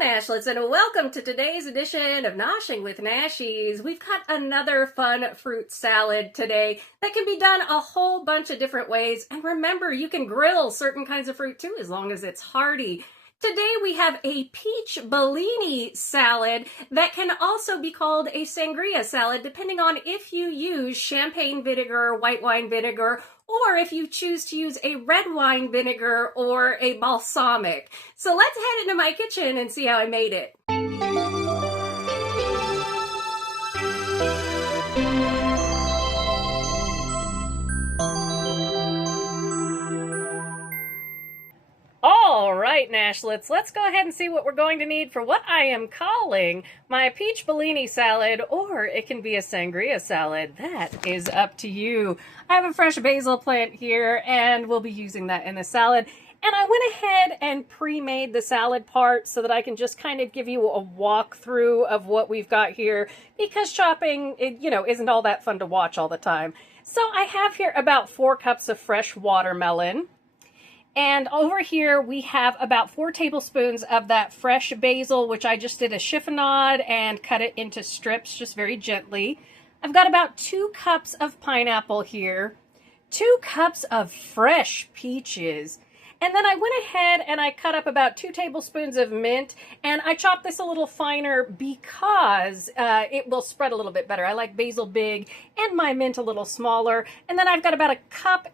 Nashlets, and welcome to today's edition of Noshing with Nashies. We've got another fun fruit salad today that can be done a whole bunch of different ways. And remember, you can grill certain kinds of fruit too, as long as it's hearty. Today we have a peach Bellini salad that can also be called a Sangria salad, depending on if you use champagne vinegar, white wine vinegar, or if you choose to use a red wine vinegar or a balsamic. So let's head into my kitchen and see how I made it. All right, Nashlets, let's go ahead and see what we're going to need for what I am calling my peach Bellini salad, or it can be a Sangria salad. That is up to you. I have a fresh basil plant here, and we'll be using that in the salad. And I went ahead and pre-made the salad part so that I can just kind of give you a walkthrough of what we've got here, because chopping, isn't all that fun to watch all the time. So I have here about 4 cups of fresh watermelon. And over here we have about 4 tablespoons of that fresh basil, which I just did a chiffonade and cut it into strips just very gently. I've got about 2 cups of pineapple here, 2 cups of fresh peaches, and then I went ahead and I cut up about 2 tablespoons of mint, and I chopped this a little finer because it will spread a little bit better. I like basil big and my mint a little smaller. And then I've got about 1.5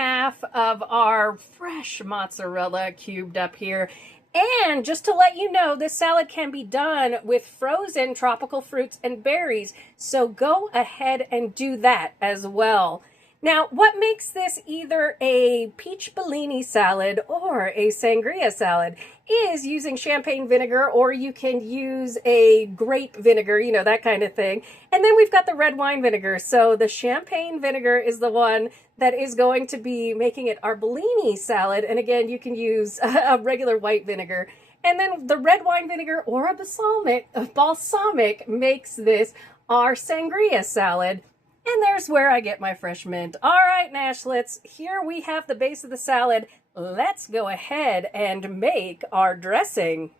cups of our fresh mozzarella cubed up here. And just to let you know, this salad can be done with frozen tropical fruits and berries, so go ahead and do that as well. Now, what makes this either a peach Bellini salad or a Sangria salad is using champagne vinegar, or you can use a grape vinegar, that kind of thing. And then we've got the red wine vinegar. So the champagne vinegar is the one that is going to be making it our Bellini salad. And again, you can use a regular white vinegar. And then the red wine vinegar or a balsamic makes this our Sangria salad. And there's where I get my fresh mint. All right, Nashlets, here we have the base of the salad. Let's go ahead and make our dressing.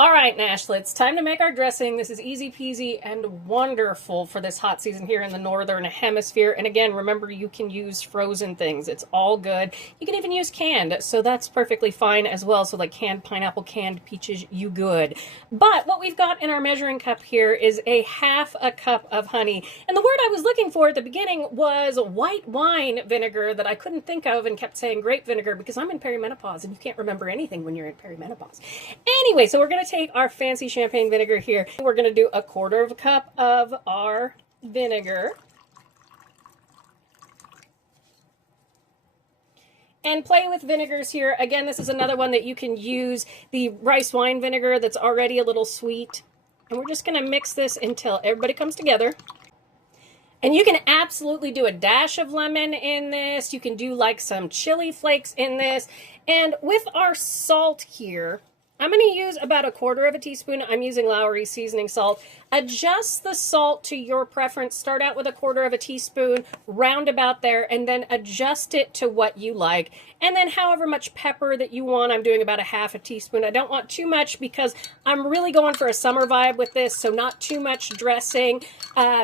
All right, Nashlets, time to make our dressing. This is easy peasy and wonderful for this hot season here in the Northern Hemisphere. And again, remember, you can use frozen things. It's all good. You can even use canned, so that's perfectly fine as well. So like canned pineapple, canned peaches, you good. But what we've got in our measuring cup here is 1/2 cup of honey. And the word I was looking for at the beginning was white wine vinegar that I couldn't think of and kept saying grape vinegar because I'm in perimenopause and you can't remember anything when you're in perimenopause. Anyway, so we're going to take our fancy champagne vinegar here. We're going to do 1/4 cup of our vinegar. And play with vinegars here. Again, this is another one that you can use the rice wine vinegar that's already a little sweet. And we're just going to mix this until everybody comes together. And you can absolutely do a dash of lemon in this. You can do like some chili flakes in this. And with our salt here, I'm going to use about 1/4 teaspoon. I'm using Lowry seasoning salt. Adjust the salt to your preference. Start out with 1/4 teaspoon, round about there, and then adjust it to what you like. And then however much pepper that you want, I'm doing about 1/2 teaspoon. I don't want too much because I'm really going for a summer vibe with this, so not too much dressing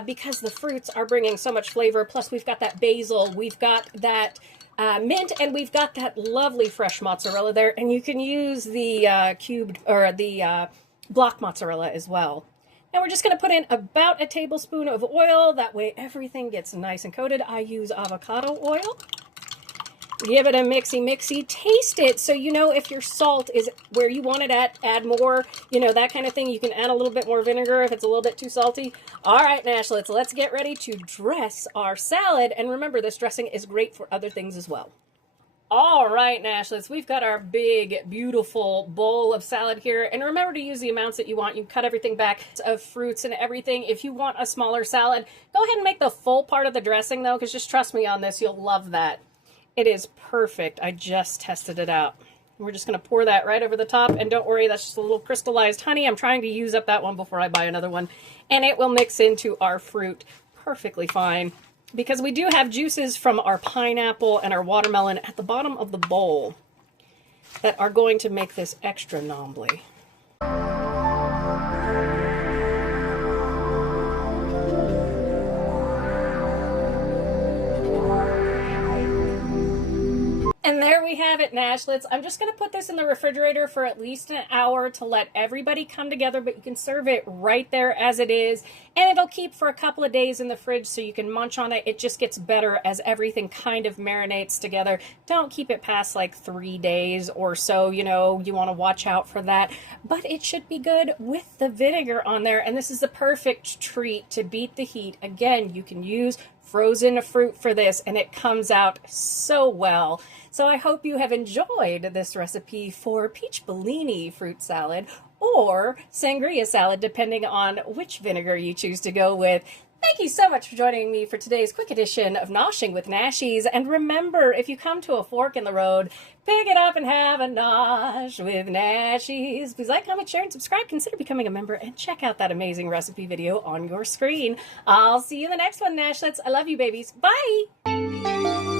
because the fruits are bringing so much flavor. Plus we've got that basil, we've got that mint, and we've got that lovely fresh mozzarella there, and you can use the cubed or the block mozzarella as well. Now we're just going to put in about 1 tablespoon of oil. That way everything gets nice and coated. I use avocado oil. Give it a mixy. Taste it so you know if your salt is where you want it at. Add more, that kind of thing. You can add a little bit more vinegar if it's a little bit too salty. All right, Nashlets, let's get ready to dress our salad. And remember, this dressing is great for other things as well. All right, Nashlets, we've got our big, beautiful bowl of salad here. And remember to use the amounts that you want. You cut everything back of fruits and everything. If you want a smaller salad, go ahead and make the full part of the dressing, though, because just trust me on this, you'll love that. It is perfect. I just tested it out. We're just going to pour that right over the top. And don't worry, that's just a little crystallized honey. I'm trying to use up that one before I buy another one. And it will mix into our fruit perfectly fine, because we do have juices from our pineapple and our watermelon at the bottom of the bowl that are going to make this extra nombly. we have it, Nashlets. I'm just going to put this in the refrigerator for at least an hour to let everybody come together, but you can serve it right there as it is, and it'll keep for a couple of days in the fridge so you can munch on it. It just gets better as everything kind of marinates together. Don't keep it past like 3 days or so, you know, you want to watch out for that, but it should be good with the vinegar on there, and this is the perfect treat to beat the heat. Again, you can use frozen fruit for this, and it comes out so well. So I hope you have enjoyed this recipe for peach Bellini fruit salad or sangria salad, depending on which vinegar you choose to go with. Thank you so much for joining me for today's quick edition of Noshing with Nashies. And remember, if you come to a fork in the road, pick it up and have a nosh with Nashies. Please like, comment, share, and subscribe. Consider becoming a member and check out that amazing recipe video on your screen. I'll see you in the next one, Nashlets. I love you, babies. Bye!